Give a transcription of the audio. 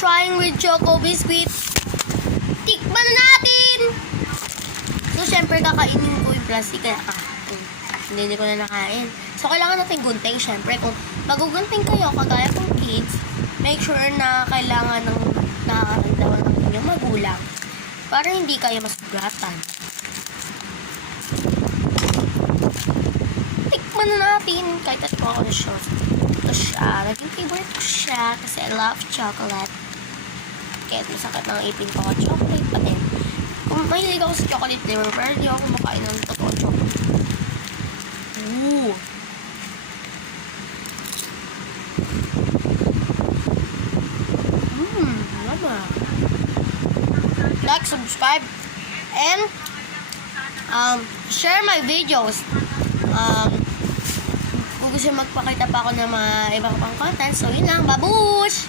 trying with Choco Biscuit. Tikman na natin! So, syempre, kakainin ko yung plastic. Kaya, hindi ko na nakain. So, kailangan natin gunting. Syempre, kung magugunting kayo, kagaya kong kids, make sure na kailangan ng nakakarandawan ng inyong magulang para hindi kayo masugatan. Tikman na natin. Kahit at ko ako na siya. Ito siya. Naging favorite ko siya kasi I love chocolate. Kahit masakit ng ipin ko ako chocolate pa din. Kung mahilig ako sa chocolate flavor, pero di ako kumakain ng totoo chocolate. Ooh. Lama. Like, subscribe, and share my videos. Kung gusto magpakita pa ako ng mga iba pang content, so yun lang, babush!